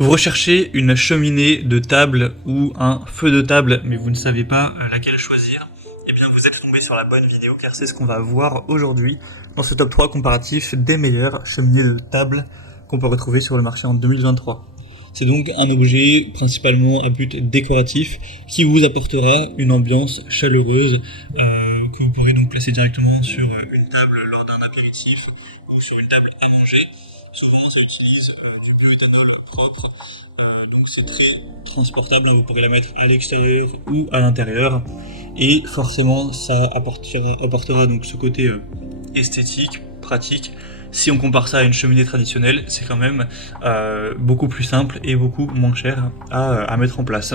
Vous recherchez une cheminée de table ou un feu de table, mais vous ne savez pas laquelle choisir. Eh bien, vous êtes tombé sur la bonne vidéo, car c'est ce qu'on va voir aujourd'hui dans ce top 3 comparatif des meilleures cheminées de table qu'on peut retrouver sur le marché en 2023. C'est donc un objet principalement à but décoratif qui vous apportera une ambiance chaleureuse que vous pourrez donc placer directement sur une table lors d'un apéritif ou sur une table à manger. Souvent, ça utilise du bioéthanol propre, donc c'est très transportable, hein, vous pourrez la mettre à l'extérieur ou à l'intérieur, et forcément ça apportera donc ce côté esthétique, pratique. Si on compare ça à une cheminée traditionnelle, c'est quand même beaucoup plus simple et beaucoup moins cher à mettre en place.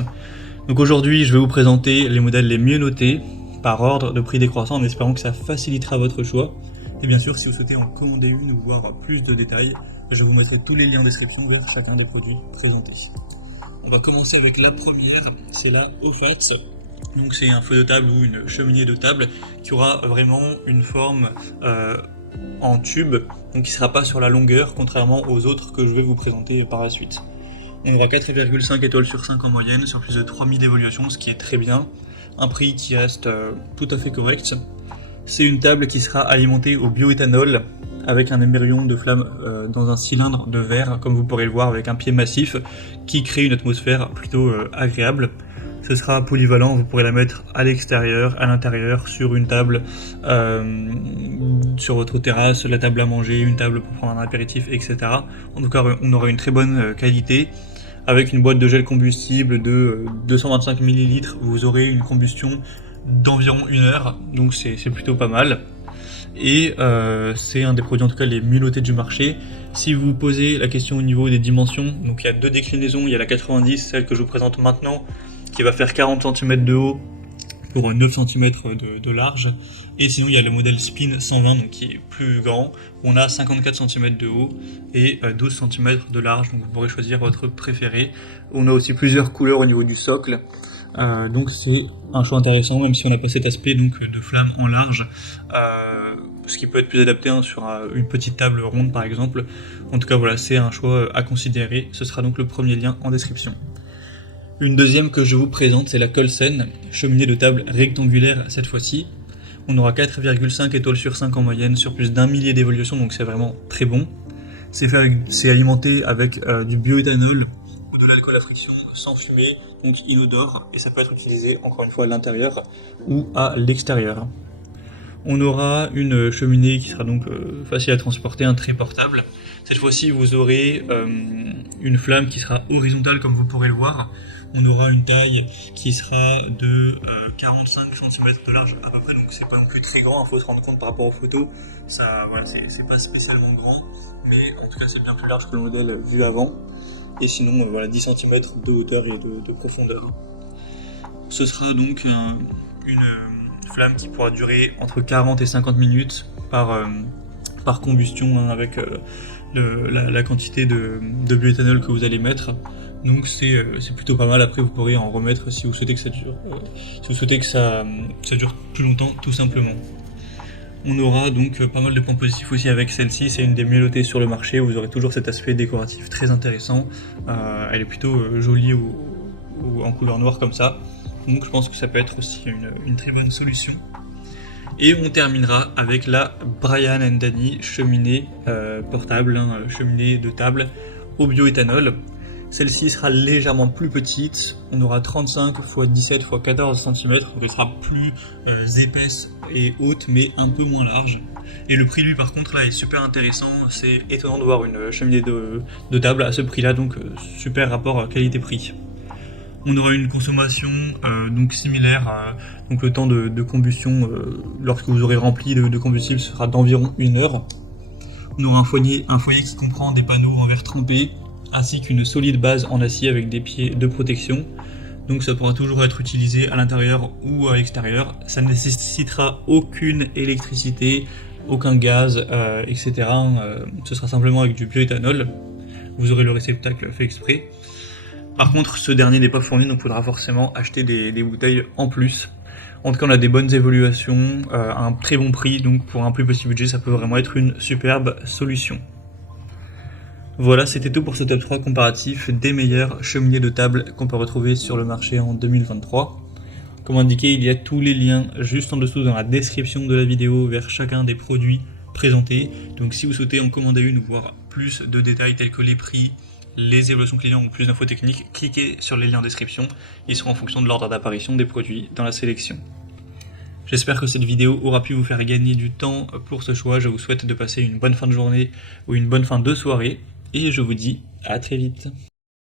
Donc aujourd'hui, je vais vous présenter les modèles les mieux notés par ordre de prix décroissant, en espérant que ça facilitera votre choix. Et bien sûr, si vous souhaitez en commander une ou voir plus de détails, je vous mettrai tous les liens en description vers chacun des produits présentés. On va commencer avec la première, c'est la Ofats. Donc c'est un feu de table ou une cheminée de table qui aura vraiment une forme en tube, donc qui ne sera pas sur la longueur, contrairement aux autres que je vais vous présenter par la suite. On aura 4,5 étoiles sur 5 en moyenne, sur plus de 3000 évaluations, ce qui est très bien. Un prix qui reste tout à fait correct. C'est une table qui sera alimentée au bioéthanol avec un émerillon de flamme dans un cylindre de verre, comme vous pourrez le voir, avec un pied massif qui crée une atmosphère plutôt agréable. Ce sera polyvalent, vous pourrez la mettre à l'extérieur, à l'intérieur, sur une table, sur votre terrasse, la table à manger, une table pour prendre un apéritif, etc. En tout cas, on aura une très bonne qualité. Avec une boîte de gel combustible de 225 ml, vous aurez une combustion d'environ 1 heure, donc c'est plutôt pas mal. Et c'est un des produits en tout cas les mieux notés du marché. Si vous vous posez la question au niveau des dimensions, donc il y a deux déclinaisons, il y a la 90, celle que je vous présente maintenant, qui va faire 40 cm de haut pour 9 cm de large, et sinon il y a le modèle Spin 120, donc qui est plus grand, où on a 54 cm de haut et 12 cm de large, donc vous pourrez choisir votre préféré. On a aussi plusieurs couleurs au niveau du socle, donc c'est un choix intéressant, même si on n'a pas cet aspect donc de flamme en large, ce qui peut être plus adapté sur une petite table ronde par exemple. En tout cas voilà, c'est un choix à considérer, ce sera donc le premier lien en description. Une deuxième que je vous présente, c'est la Colsen, cheminée de table rectangulaire cette fois-ci. On aura 4,5 étoiles sur 5 en moyenne, sur plus d'1 millier d'évolutions, donc c'est vraiment très bon. C'est alimenté avec du bioéthanol ou de l'alcool à friction sans fumée, donc inodore, et ça peut être utilisé encore une fois à l'intérieur ou à l'extérieur. On aura une cheminée qui sera donc facile à transporter, un très portable. Cette fois-ci, vous aurez une flamme qui sera horizontale, comme vous pourrez le voir. On aura une taille qui sera de 45 cm de large à peu près, donc c'est pas non plus très grand, il faut se rendre compte par rapport aux photos. Ça, voilà, c'est pas spécialement grand, mais en tout cas c'est bien plus large que le modèle vu avant. Et sinon, voilà, 10 cm de hauteur et de profondeur. Ce sera donc une flamme qui pourra durer entre 40 et 50 minutes par combustion, hein, avec la quantité de bioéthanol que vous allez mettre. Donc c'est plutôt pas mal. Après vous pourrez en remettre si vous souhaitez que ça dure, si vous souhaitez que ça dure plus longtemps, tout simplement. On aura donc pas mal de points positifs aussi avec celle-ci, c'est une des mieux notées sur le marché, vous aurez toujours cet aspect décoratif très intéressant, elle est plutôt jolie ou en couleur noire comme ça, donc je pense que ça peut être aussi une très bonne solution. Et on terminera avec la Brian & Danny cheminée portable, hein, cheminée de table au bioéthanol. Celle-ci sera légèrement plus petite, on aura 35 x 17 x 14 cm, donc elle sera plus épaisse et haute, mais un peu moins large. Et le prix lui par contre là est super intéressant, c'est étonnant de voir une cheminée de table à ce prix là, donc super rapport qualité-prix. On aura une consommation donc similaire, donc le temps de combustion lorsque vous aurez rempli de combustible sera d'environ 1 heure. On aura un foyer qui comprend des panneaux en verre trempé, ainsi qu'une solide base en acier avec des pieds de protection. Donc ça pourra toujours être utilisé à l'intérieur ou à l'extérieur. Ça ne nécessitera aucune électricité, aucun gaz, etc. Ce sera simplement avec du bioéthanol. Vous aurez le réceptacle fait exprès. Par contre, ce dernier n'est pas fourni, donc il faudra forcément acheter des bouteilles en plus. En tout cas, on a des bonnes évaluations, à un très bon prix, donc pour un plus petit budget, ça peut vraiment être une superbe solution. Voilà, c'était tout pour ce top 3 comparatif des meilleurs cheminiers de table qu'on peut retrouver sur le marché en 2023. Comme indiqué, il y a tous les liens juste en dessous dans la description de la vidéo vers chacun des produits présentés. Donc si vous souhaitez en commander une ou voir plus de détails tels que les prix, les évaluations clients ou plus d'infos techniques, cliquez sur les liens en description. Ils seront en fonction de l'ordre d'apparition des produits dans la sélection. J'espère que cette vidéo aura pu vous faire gagner du temps pour ce choix. Je vous souhaite de passer une bonne fin de journée ou une bonne fin de soirée. Et je vous dis à très vite.